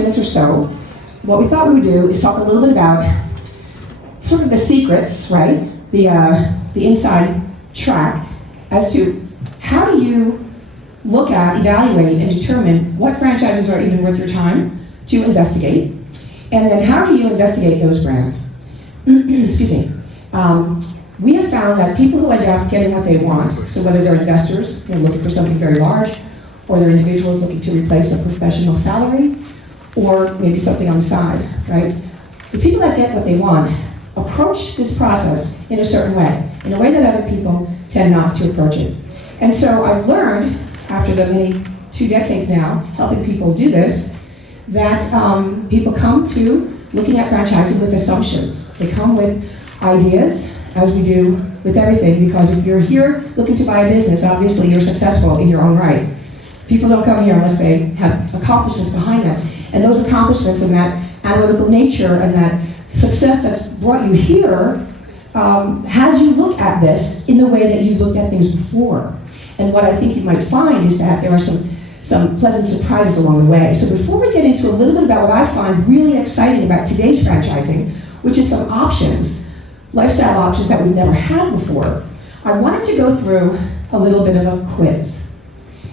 minutes or so, what we thought we would do is talk a little bit about sort of the secrets, right? The inside track as to how do you look at, evaluate, and determine what franchises are even worth your time to investigate, and then how do you investigate those brands? Excuse me. We have found that people who end up getting what they want, so whether they're investors, they're looking for something very large, or they're individuals looking to replace a professional salary, or maybe something on the side, right? The people that get what they want approach this process in a certain way, in a way that other people tend not to approach it. And so I've learned, after the many 2 decades now, helping people do this, that people come to looking at franchising with assumptions. They come with ideas, as we do with everything, because if you're here looking to buy a business, obviously you're successful in your own right. People don't come here unless they have accomplishments behind them. And those accomplishments and that analytical nature and that success that's brought you here has you look at this in the way that you've looked at things before. And what I think you might find is that there are some pleasant surprises along the way. So before we get into a little bit about what I find really exciting about today's franchising, which is some options, lifestyle options that we've never had before, I wanted to go through a little bit of a quiz.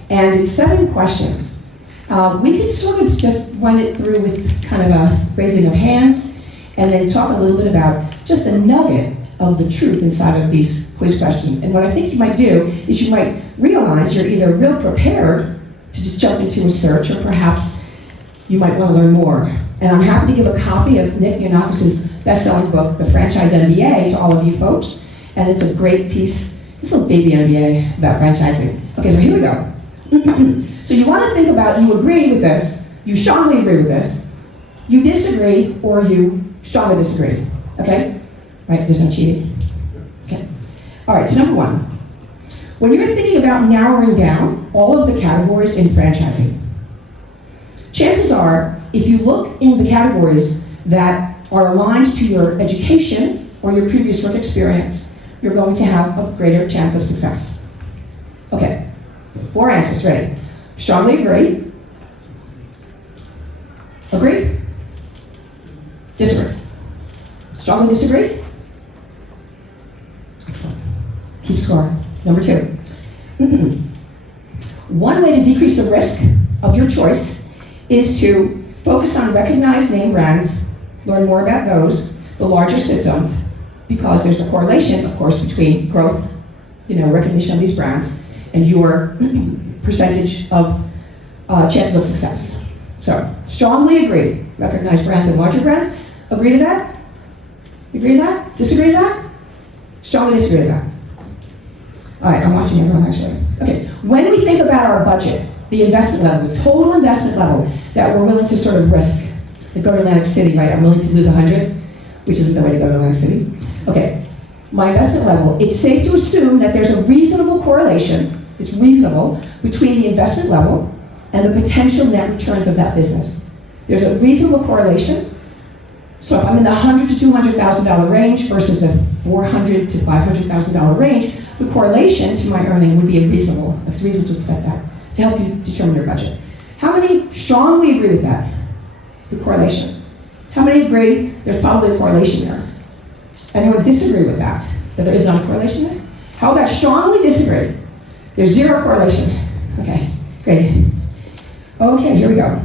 And it's 7 questions. We could sort of just run it through with kind of a raising of hands, and then talk a little bit about just a nugget of the truth inside of these quiz questions. And what I think you might do is you might realize you're either real prepared to just jump into a search, or perhaps you might want to learn more. And I'm happy to give a copy of Nick Yanakis' best-selling book, The Franchise MBA, to all of you folks. And it's a great piece, this little baby MBA about franchising. Okay, so here we go. So you want to think about, you agree with this, you strongly agree with this, you disagree, or you strongly disagree. Okay? Right, there's no cheating. Okay. All right, so number 1. When you're thinking about narrowing down all of the categories in franchising, chances are, if you look in the categories that are aligned to your education or your previous work experience, you're going to have a greater chance of success. Okay, 4 answers, ready? Strongly agree, agree, disagree, strongly disagree. Excellent. Keep score. Number 2. One way to decrease the risk of your choice is to focus on recognized name brands, learn more about those, the larger systems, because there's a correlation, of course, between growth, recognition of these brands, and your percentage of chances of success. So, strongly agree. Recognize brands and larger brands. Agree to that? Agree to that? Disagree to that? Strongly disagree to that. All right, I'm watching everyone actually. Okay, when we think about our budget, the investment level, the total investment level that we're willing to sort of risk, like go to Atlantic City, right? I'm willing to lose 100, which isn't the way to go to Atlantic City. Okay, my investment level, it's safe to assume that there's a reasonable correlation, it's reasonable, between the investment level and the potential net returns of that business. There's a reasonable correlation. So if I'm in the $100,000 to $200,000 range versus the $400,000 to $500,000 range, the correlation to my earning would be reasonable. It's reasonable to expect that to help you determine your budget. How many strongly agree with that? The correlation. How many agree there's probably a correlation there? Anyone disagree with that there is not a correlation there? How about strongly disagree? There's 0 correlation. Okay, great. Okay, here we go.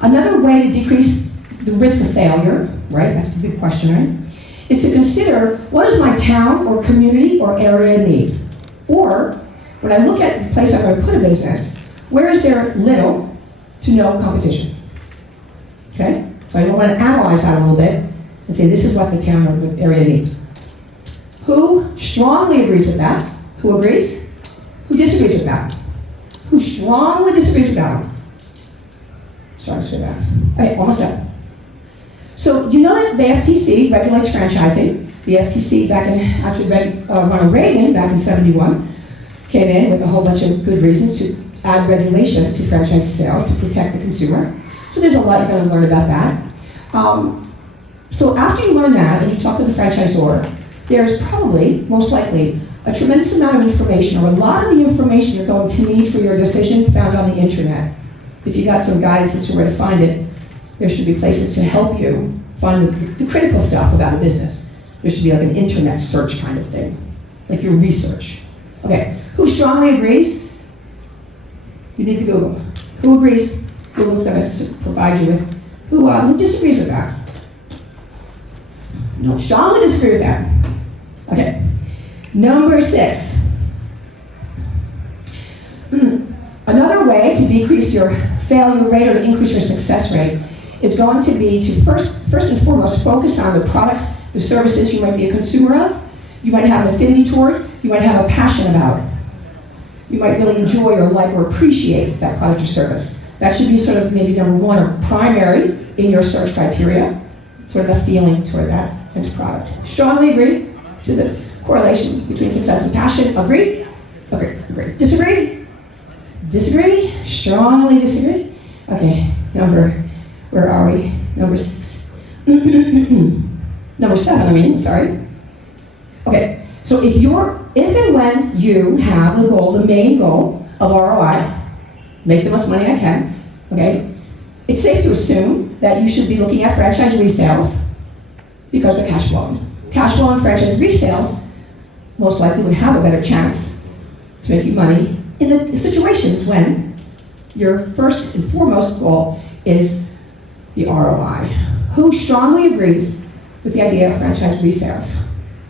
Another way to decrease the risk of failure, right? That's the big question, right? Is to consider, what does my town or community or area need? Or, when I look at the place I'm going to put a business, where is there little to no competition? Okay? So I want to analyze that a little bit and say, this is what the town or the area needs. Who strongly agrees with that? Who agrees? Who disagrees with that? Who strongly disagrees with that one? Strongly disagrees with that. Okay, almost done. So you know that the FTC regulates franchising. The FTC Ronald Reagan back in '71 came in with a whole bunch of good reasons to add regulation to franchise sales to protect the consumer. So there's a lot you're going to learn about that. So after you learn that and you talk with the franchisor, there's probably, most likely, a tremendous amount of information, or a lot of the information you're going to need for your decision found on the internet. if you got some guidance as to where to find it, there should be places to help you find the critical stuff about a business. There should be like an internet search kind of thing, like your research. Okay, who strongly agrees? You need to Google. Who agrees? Google's going to provide you with. Who disagrees with that? No, strongly disagree with that. Okay, number 6. Another way to decrease your failure rate or to increase your success rate is going to be to first and foremost focus on the products, the services you might be a consumer of, you might have an affinity toward, you might have a passion about. You might really enjoy or like or appreciate that product or service. That should be sort of maybe number 1 or primary in your search criteria, sort of a feeling toward that end product. Strongly agree to the correlation between success and passion. Agree? Agree. Agree. Disagree? Disagree? Strongly disagree? Okay, where are we? Number 6. Number 7, sorry. Okay, so if and when you have the goal, the main goal of ROI, make the most money I can, okay, it's safe to assume that you should be looking at franchise resales because they're cash flowing. Cash flowing franchise resales most likely would have a better chance to make you money in the situations when your first and foremost goal is the ROI. Who strongly agrees with the idea of franchise resales?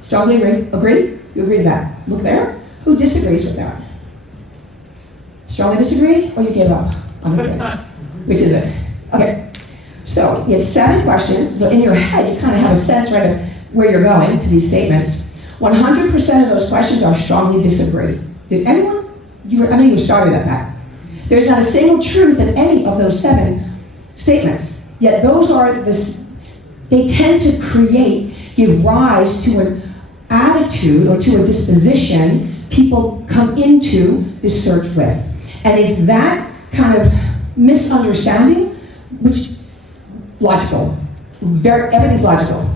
Strongly agree? Agree? You agree to that? Look there. Who disagrees with that? Strongly disagree, or you give up on the things? Which is it? Okay. So you had 7 questions. So in your head, you kind of have a sense, right, of where you're going to these statements. 100% of those questions are strongly disagree. Did anyone? I know you started at that. There's not a single truth in any of those 7 statements. Yet those are they tend to give rise to an attitude or to a disposition people come into this search with. And it's that kind of misunderstanding, which logical, everything's logical,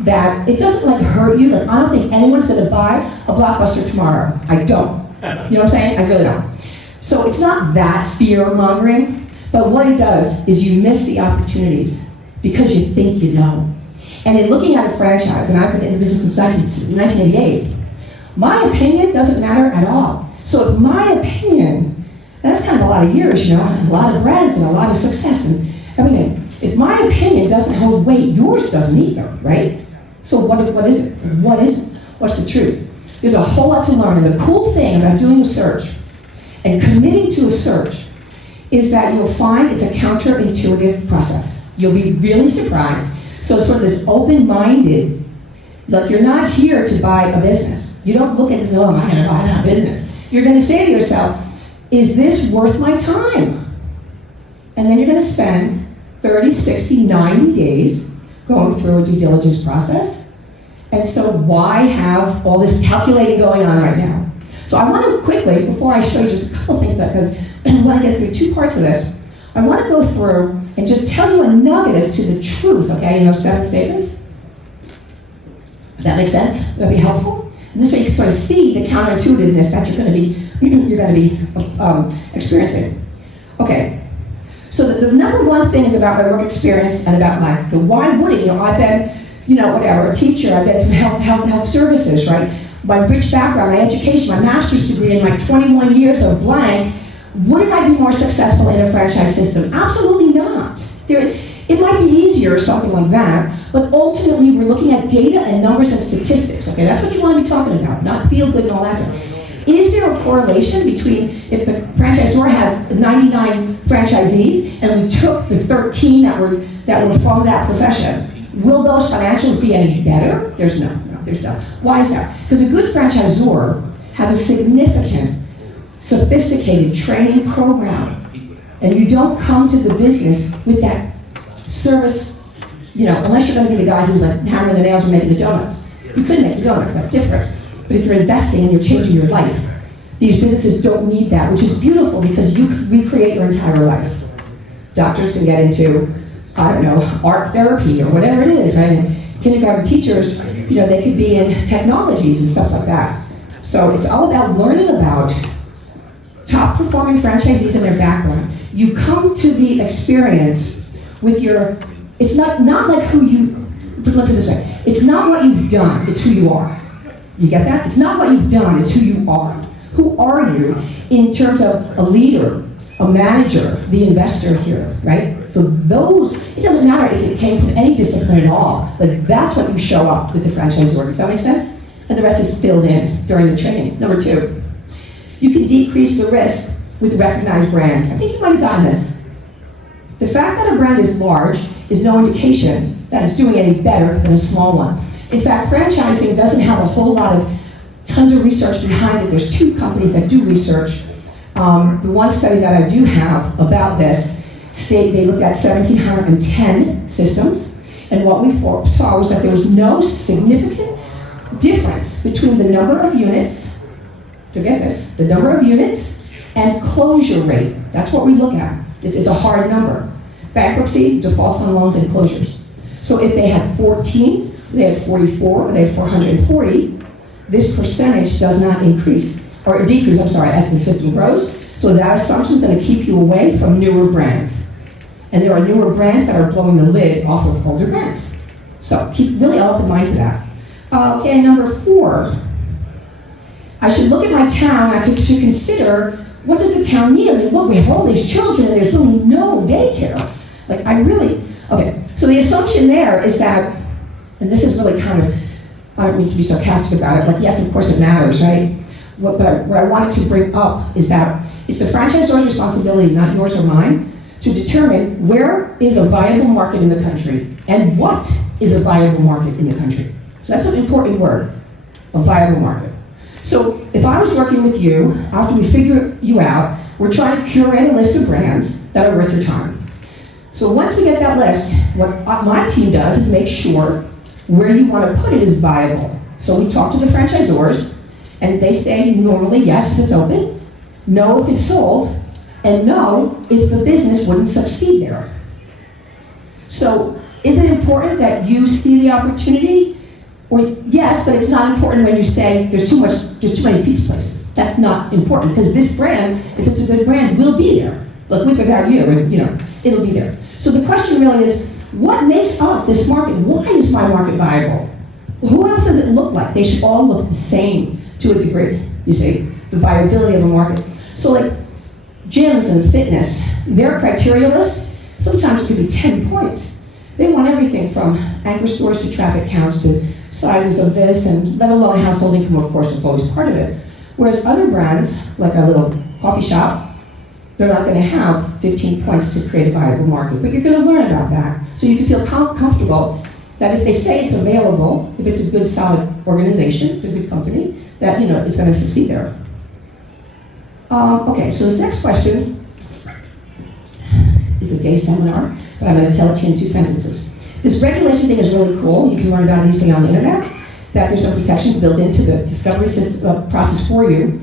that it doesn't hurt you. I don't think anyone's going to buy a Blockbuster tomorrow. I don't. You know what I'm saying? I really don't. So it's not that fear-mongering, but what it does is you miss the opportunities because you think you know. And in looking at a franchise, and I've been in the business since 1988, my opinion doesn't matter at all. So if my opinion, that's kind of a lot of years, a lot of brands and a lot of success and everything. If my opinion doesn't hold weight, yours doesn't either, right? So what is it? What isn't? What's the truth? There's a whole lot to learn, and the cool thing about doing a search and committing to a search is that you'll find it's a counterintuitive process. You'll be really surprised. So it's sort of this open-minded, you're not here to buy a business. You don't look at this and go, I'm going to buy that business. You're going to say to yourself, is this worth my time? And then you're going to spend 30, 60, 90 days going through a due diligence process. And so why have all this calculating going on right now? So I want to quickly, before I show you just a couple things, because I want to get through 2 parts of this, I want to go through and just tell you a nugget as to the truth, okay, in those 7 statements. Does that make sense? Would that be helpful? And this way you can sort of see the counterintuitiveness that you're going to be experiencing. Okay. So the number 1 thing is about my work experience and about the why wouldn't, I've been, whatever, a teacher, I've been from health services, right? My rich background, my education, my master's degree, and my 21 years of blank, wouldn't I be more successful in a franchise system? Absolutely not. It might be easier or something like that, but ultimately we're looking at data and numbers and statistics, okay? That's what you want to be talking about, not feel good and all that stuff. Is there a correlation between if the franchisor has 99 franchisees and we took the 13 that were from that profession, will those financials be any better? There's no. Why is that? Because a good franchisor has a significant, sophisticated training program, and you don't come to the business with that service, unless you're going to be the guy who's hammering the nails or making the donuts. You could make the donuts, that's different. But if you're investing and you're changing your life, these businesses don't need that, which is beautiful because you could recreate your entire life. Doctors can get into, art therapy or whatever it is, right? And kindergarten teachers, they could be in technologies and stuff like that. So it's all about learning about top performing franchisees and their background. You come to the experience with your, it's not like who you, look at it this way, it's not what you've done, it's who you are. You get that? It's not what you've done, it's who you are. Who are you in terms of a leader, a manager, the investor here, right? So those, it doesn't matter if it came from any discipline at all, but that's what you show up with the franchisor. Does that make sense? And the rest is filled in during the training. Number 2, you can decrease the risk with recognized brands. I think you might have gotten this. The fact that a brand is large is no indication that it's doing any better than a small one. In fact, franchising doesn't have a whole lot of tons of research behind it. There's 2 companies that do research. The one study that I do have about this state they looked at 1,710 systems, and what we saw was that there was no significant difference between the number of units, to get this, the number of units and closure rate. That's what we look at. It's a hard number. Bankruptcy, defaults on loans, and closures. So if they had 14, they had 44, they had 440, this percentage does not increase, or decrease, I'm sorry, as the system grows. So that assumption is going to keep you away from newer brands. And there are newer brands that are blowing the lid off of older brands. So keep really open mind to that. Okay, number 4. I should look at my town, I should consider, what does the town need? I mean, look, we have all these children and there's really no daycare. Like, okay, so the assumption there is that, and this is really kind of, I don't mean to be sarcastic about it, but yes, of course it matters, right? What I wanted to bring up is that it's the franchisor's responsibility, not yours or mine, to determine where is a viable market in the country and what is a viable market in the country. So that's an important word, a viable market. So if I was working with you, after we figure you out, we're trying to curate a list of brands that are worth your time. So once we get that list, what my team does is make sure where you want to put it is viable. So we talk to the franchisors, and they say normally yes if it's open, no if it's sold, and no if the business wouldn't succeed there. So is it important that you see the opportunity? Or yes, but it's not important when you say there's too many pizza places. That's not important, because this brand, if it's a good brand, will be there. But with or without you, it'll be there. So the question really is, what makes up this market? Why is my market viable? Who else does it look like? They should all look the same to a degree, you see, the viability of a market. So like gyms and fitness, their criteria list sometimes could be 10 points. They want everything from anchor stores to traffic counts to sizes of this, and let alone household income, of course, is always part of it. Whereas other brands, like a little coffee shop, they're not going to have 15 points to create a viable market, but you're going to learn about that. So you can feel comfortable that if they say it's available, if it's a good, solid organization, a good company, that is going to succeed there. Okay, so this next question is a day seminar, but I'm going to tell it to you in 2 sentences. This regulation thing is really cool. You can learn about it easily on the internet, that there's some protections built into the discovery system, process for you.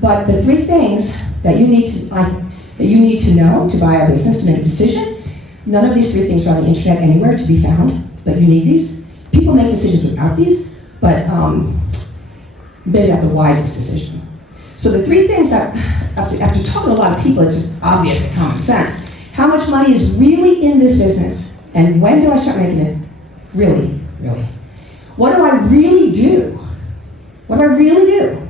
But the 3 things that you need to know to buy a business, to make a decision, none of these 3 things are on the internet anywhere to be found, but you need these. People make decisions without these, but maybe not the wisest decision. So the 3 things that, after talking to a lot of people, it's just obvious, common sense. How much money is really in this business? And when do I start making it? Really, really. What do I really do? What do I really do?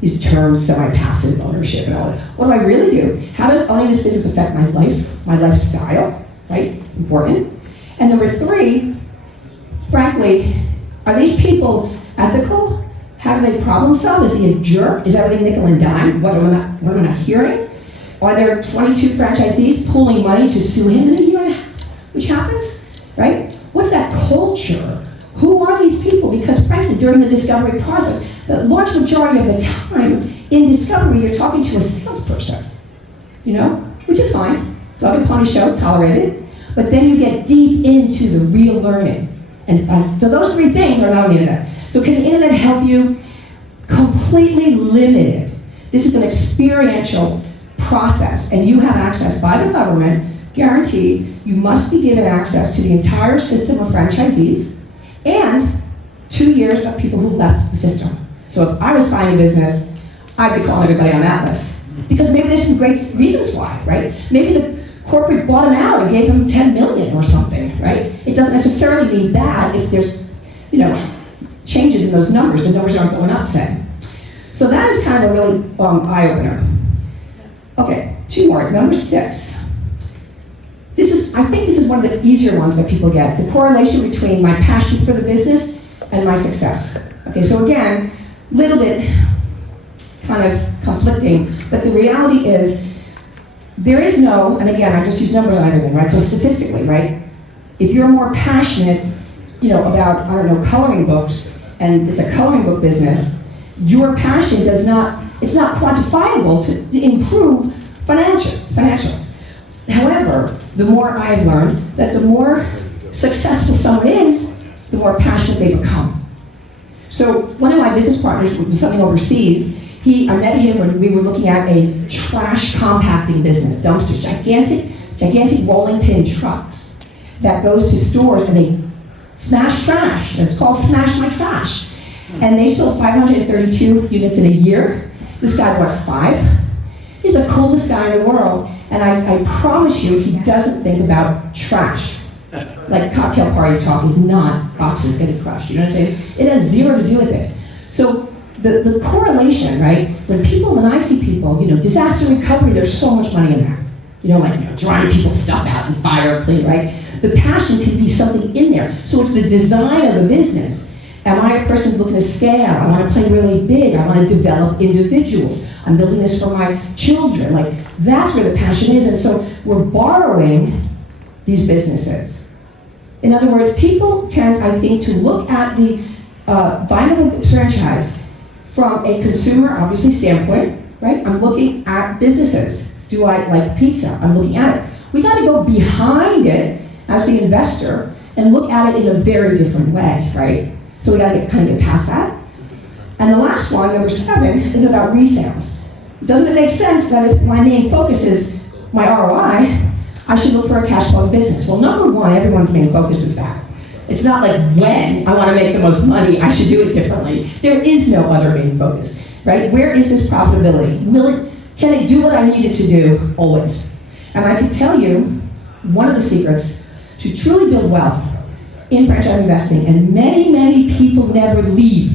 These terms, semi-passive ownership and all that. What do I really do? How does owning this business affect my life, my lifestyle, right? Important. And number 3, frankly, are these people ethical? How do they problem solve? Is he a jerk? Is everything nickel and dime? What am I not hearing? Are there 22 franchisees pooling money to sue him in a year and a half? Which happens, right? What's that culture? Who are these people? Because frankly, during the discovery process, the large majority of the time in discovery, you're talking to a salesperson, which is fine. Dog and pony show, tolerated. But then you get deep into the real learning. And so those 3 things are not on the internet. So can the internet help you? Completely limited. This is an experiential process, and you have access by the government, guaranteed. You must be given access to the entire system of franchisees and 2 years of people who left the system. So if I was buying a business, I'd be calling everybody on that list. Because maybe there's some great reasons why, right? Maybe the corporate bought him out and gave him 10 million or something, right? It doesn't necessarily mean bad if there's, changes in those numbers. The numbers aren't going up, say. So that is kind of a really eye-opener. Okay, 2 more. Number 6. I think this is one of the easier ones that people get. The correlation between my passion for the business and my success. Okay, so again, little bit kind of conflicting, but the reality is there is no, and again, I just use numbers on everything, right? So statistically, right? If you're more passionate, about, coloring books, and it's a coloring book business, your passion it's not quantifiable to improve financials. However, the more I've learned that the more successful someone is, the more passionate they become. So one of my business partners was something overseas. I met him when we were looking at a trash compacting business, dumpsters, gigantic rolling pin trucks that goes to stores and they smash trash. It's called Smash My Trash. And they sold 532 units in a year. This guy bought 5. He's the coolest guy in the world. And I promise you, he doesn't think about trash. Like cocktail party talk is not boxes getting crushed. You know what I'm saying? It has zero to do with it. So the correlation, right? When I see people, disaster recovery, there's so much money in that. Drying people's stuff out and fire clean, right? The passion can be something in there. So it's the design of the business. Am I a person looking to scale? I want to play really big. I want to develop individuals. I'm building this for my children. Like, that's where the passion is. And so we're borrowing these businesses. In other words, people tend, I think, to look at the buying of a franchise from a consumer, obviously, standpoint, right? I'm looking at businesses. Do I like pizza? I'm looking at it. We got to go behind it as the investor and look at it in a very different way, right? So we got to get past that. And the last one, number 7, is about resales. Doesn't it make sense that if my main focus is my ROI, I should look for a cash flow business? Well, number 1, everyone's main focus is that. It's not like when I want to make the most money, I should do it differently. There is no other main focus, right? Where is this profitability? Can it do what I need it to do always? And I can tell you, one of the secrets to truly build wealth in franchise investing, and many, many people never leave.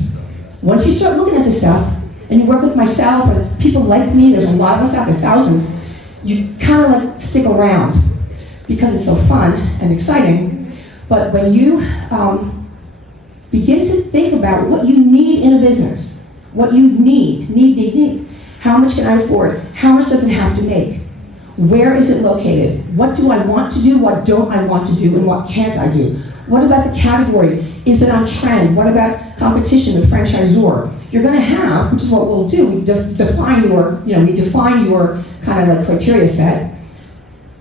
Once you start looking at this stuff, and you work with myself or people like me, there's a lot of us out there, thousands, you kind of stick around because it's so fun and exciting. But when you begin to think about what you need in a business, what you need, how much can I afford? How much does it have to make? Where is it located? What do I want to do? What don't I want to do? And what can't I do? What about the category? Is it on trend? What about competition, the franchisor? You're going to have, which is what we'll do, we define your kind of like criteria set.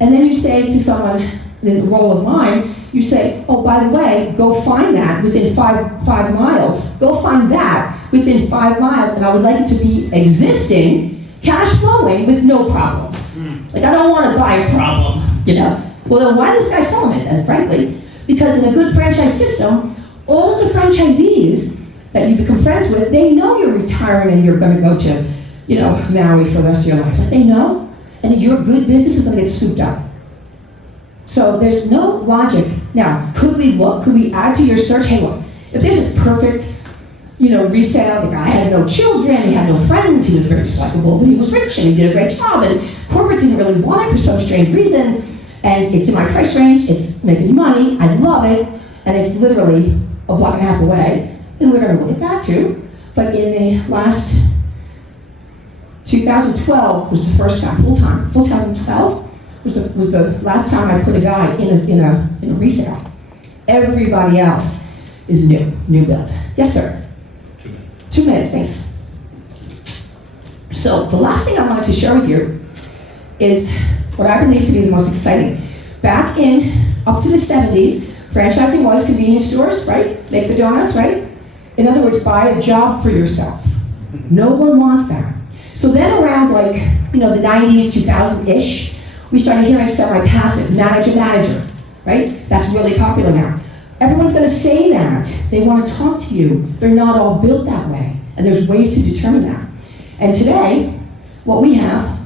And then you say to someone, in the role of mine, you say, oh, by the way, go find that within five miles. Go find that within 5 miles, and I would like it to be existing, cash flowing with no problems. Like, I don't want to buy a problem, Well, then why is this guy selling it then, frankly? Because in a good franchise system, all of the franchisees that you become friends with, they know you're retiring and you're going to go to, Maui for the rest of your life. Like, they know, and your good business is going to get scooped up. So there's no logic. Now, could we add to your search? Hey, look, if there's this perfect, resale, the guy had no children, he had no friends, he was very dislikable, but he was rich and he did a great job, and corporate didn't really want it for some strange reason, and it's in my price range, it's making money, I love it, and it's literally a block and a half away, then we're going to look at that too. But in the last 2012 was the first time, full 2012 was the last time I put a guy in a resale. Everybody else is new build. Yes, sir. 2 minutes. 2 minutes, thanks. So the last thing I wanted to share with you is what I believe to be the most exciting. Back up to the 70s, franchising was convenience stores, right? Make the donuts, right? In other words, buy a job for yourself. No one wants that. So then around the 90s, 2000-ish, we started hearing semi-passive, manager, right? That's really popular now. Everyone's going to say that. They want to talk to you. They're not all built that way. And there's ways to determine that. And today, what we have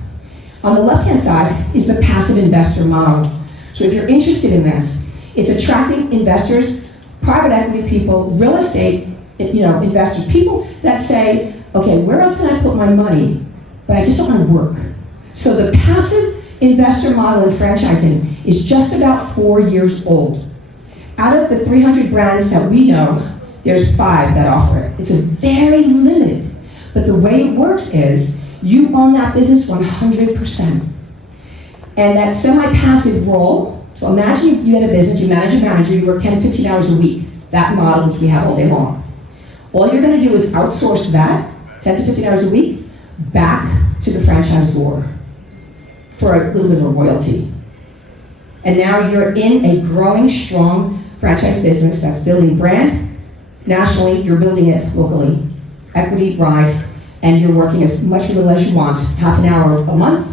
On the left-hand side is the passive investor model. So if you're interested in this, it's attracting investors, private equity people, real estate, investors, people that say, okay, where else can I put my money, but I just don't want to work. So the passive investor model in franchising is just about 4 years old. Out of the 300 brands that we know, there's 5 that offer it. It's a very limited, but the way it works is you own that business 100%. And that semi-passive role, so imagine you had a business, you manage a manager, you work 10, 15 hours a week, that model which we have all day long. All you're going to do is outsource that, 10 to 15 hours a week, back to the franchisor for a little bit of a royalty. And now you're in a growing, strong franchise business that's building brand nationally, you're building it locally, equity, ride, and you're working as much or little as you want, half an hour a month,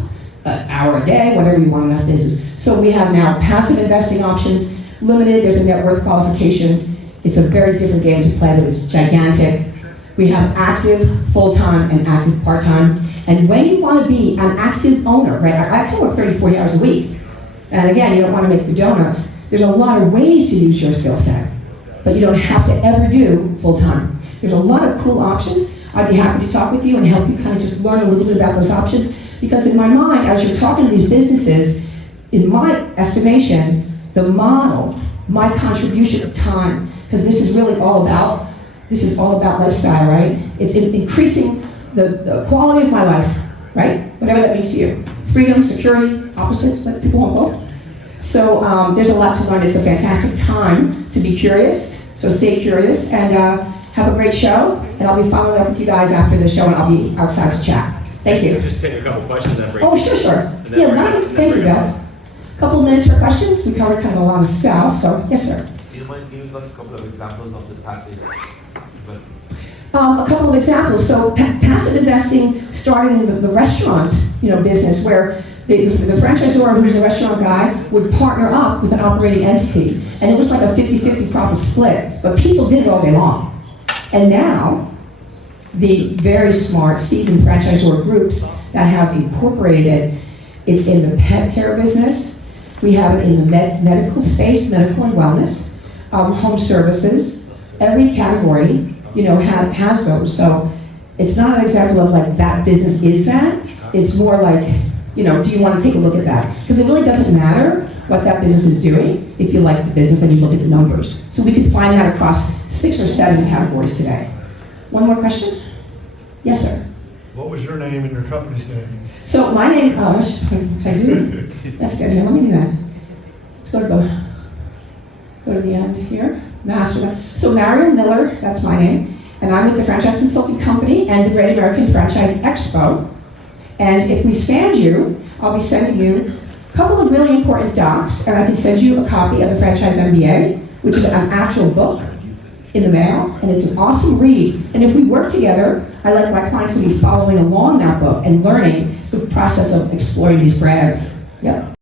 an hour a day, whatever you want in that business. So we have now passive investing options, limited, there's a net worth qualification. It's a very different game to play, but it's gigantic. We have active full-time and active part-time. And when you want to be an active owner, right? I can work 30, 40 hours a week. And again, you don't want to make the donuts. There's a lot of ways to use your skill set, but you don't have to ever do full-time. There's a lot of cool options. I'd be happy to talk with you and help you kind of just learn a little bit about those options. Because in my mind, as you're talking to these businesses, in my estimation, the model, my contribution of time, because this is all about lifestyle, right? It's increasing the quality of my life, right? Whatever that means to you. Freedom, security, opposites, but people want both. So there's a lot to learn. It's a fantastic time to be curious. So stay curious and have a great show. And I'll be following up with you guys after the show, and I'll be outside to chat. Thank you. Just take a couple questions and break. Oh, sure. Yeah, thank you, Bill. A couple of minutes for questions. We covered kind of a lot of stuff, so yes, sir. Do you mind giving us a couple of examples of the passive investing? A couple of examples. So passive investing started in the restaurant, business where the franchisor, who's the restaurant guy, would partner up with an operating entity, and it was like a 50-50 profit split. But people did it all day long, and now the very smart, seasoned franchisor groups that have incorporated it, it's in the pet care business. We have it in the medical space, medical and wellness, home services. Every category, has those. So it's not an example of like that business is that. It's more like, do you want to take a look at that? Because it really doesn't matter what that business is doing. If you like the business, then you look at the numbers. So we could find that across 6 or 7 categories today. One more question? Yes, sir. What was your name and your company's name? So my name, can I do it? That's good. Here, let me do that. Let's go to the end here. Master. So Mariel Miller, that's my name, and I'm with the Franchise Consulting Company and the Great American Franchise Expo. And if we scan you, I'll be sending you a couple of really important docs, and I can send you a copy of the Franchise MBA, which is an actual book in the mail, and it's an awesome read. And if we work together, I like my clients to be following along that book and learning the process of exploring these brands. Yep.